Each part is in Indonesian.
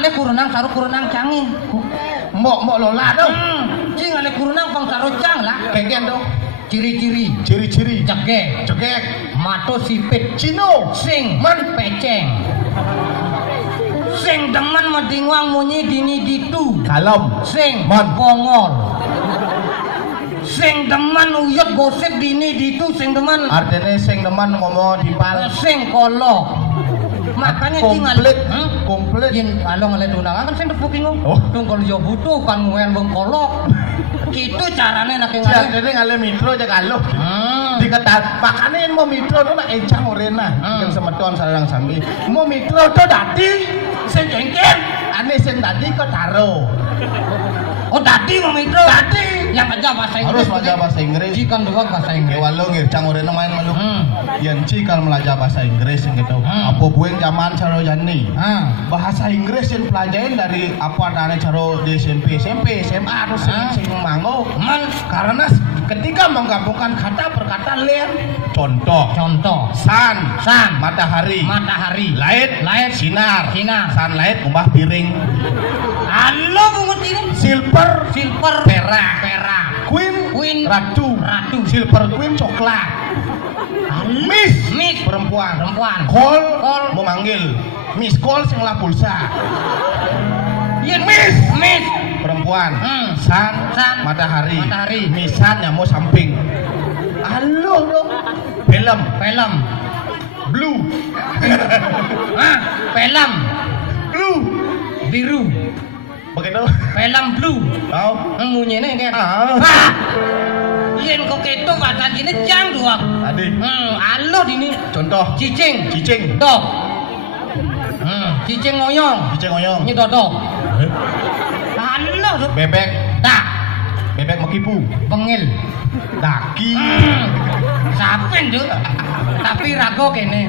Ale kurunang saru kurunang canggih. Mbok lola dong. Cing ale kurunang pang saru cang lah. Kengken dong. Ciri-ciri. Ciri-ciri. Cegek. Cegek. Mato sipit. Cino. Sing Man. peceng. Sing demen medingwang munyi dini ditu. Kalem. Sing Man. pongol. Sing demen uyut gosip dini ditu sing demen. Artinya sing demen ngomong dipal. Sing kolok. Makanya komplit. Komplit. Yen kalau ngeliat undangan kan sing tepuki ngomong. Oh. Tung kalau yo butuh kan nguen bengkolok. Gitu carane nek ngale. Jadi ngale mitro aja kalau. Diketar. Makanya yang mau mitro tuh nak encang orena. Yang semeton sarang sanggi. Mau mitro tuh dati. Sing jengkel. Ane sing dati kok taro. Oh dati mau mitro. Dati. Yang aja bahasa Inggris. Harus belajar bahasa Inggris. Jikan doang bahasa Inggris. Walau ngircang orena main malu. Yang cikal belajar bahasa Inggris yang gitu. Apa bueng zaman caro jani. Bahasa Inggris yang pelajarin dari apa dari caro di SMP, SMA terus sing mango. Karena ketika menggabungkan kata perkataan lain. Contoh. Sun. Matahari. Light. Sinar. Sun light umbah piring. Halo bungut ini. Silver. Perak. Queen. Ratu. Silver Queen coklat. Miss. Perempuan. Call. Memanggil. Miss call sing lah pulsa. Miss. Perempuan. Sun. Matahari. Missan nyamuk samping. Halo dong. Film. Blue. Film. Blue. Biru. Begitu. Film blue. Tahu? Ngunyene kayak. Yen kok keto bahasa gini jang doang. Tadi. Halo dini. Contoh. Cicing. Dok. Cicing ngoyong. Ini dodok. Halo dok. Bebek. Tak. Bebek mekipu. Pengil. Daki. Sapen dok. Tapi rago kene.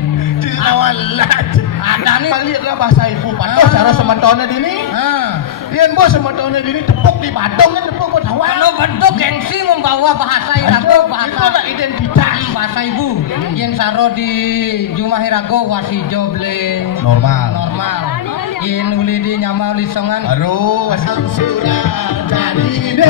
Walah. Ada nih. Lihatlah bahasa ibu. Patuh cara semetonnya dini. Lihat bos semetonnya dini tepuk di badong kan tepuk buat hawa. Kalau bedok gengsi membawa bahasa Irago, Itu ada identitas. bahasa ibu. Yang saro di Jumah Irago wasijo ble. Normal. Yen uli di nyama lisongan. Aduh, wasam surah jadi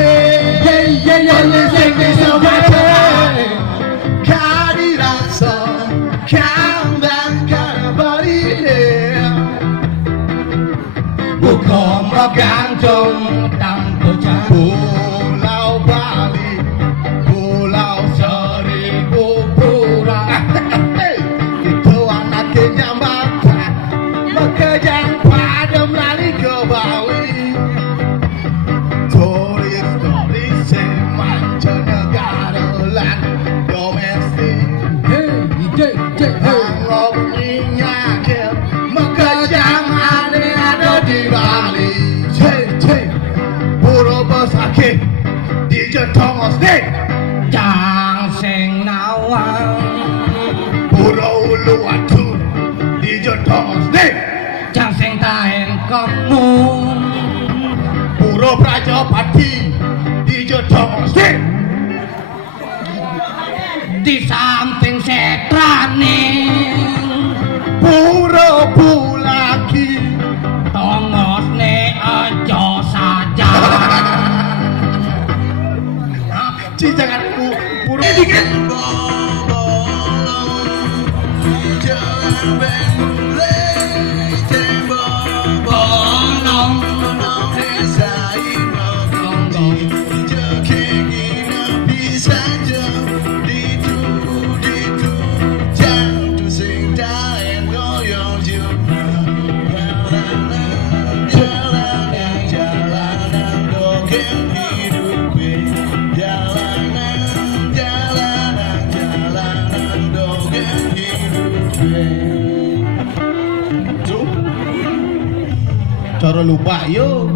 bukan gantung tanpa Pulau Bali, Pulau Seribu Pura. Itu anaknya nyambatan, bekerja pada melali ke Bali. Turis mancanegara dan domestik. Anggap minyak, bekerja ada di Bali. Puro besake di Jotongos deh. Jang sing nawang. Puro Uluwatu di Jotongos deh. Jang sing tahen kamu. Puro Prajapati di Jotongos deh. Di samping setrane. Puro Bulaki. Tongos ne aja saja. Jangan puro dikit. Cara lupa yo.